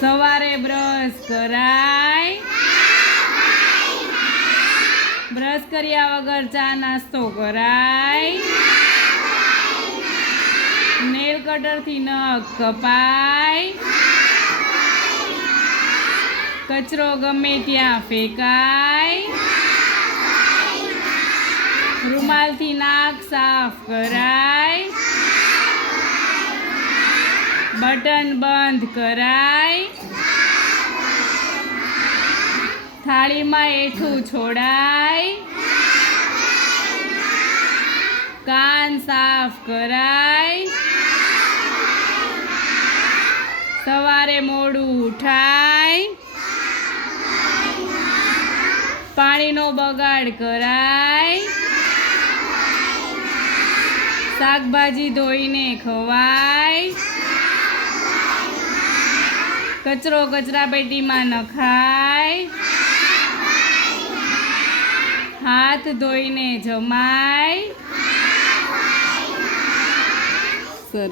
સવારે બ્રશ કરાય, બ્રશ કર્યા વગર ચા નાસ્તો કરાય, નેલ કટરથી નખ કપાય, કચરો ગમે ત્યાં ફેંકાય, રૂમાલથી નાક સાફ કરાય, બટન બંધ કરાય, થાળીમાં એઠું છોડાય, કાન સાફ કરાય, સવારે મોડું ઉઠાય, પાણીનો બગાડ કરાય, શાકભાજી ધોઈને ખવાય, કચરો કચરાપેટીમાં નખાય, હાથ ધોઈને જમાય,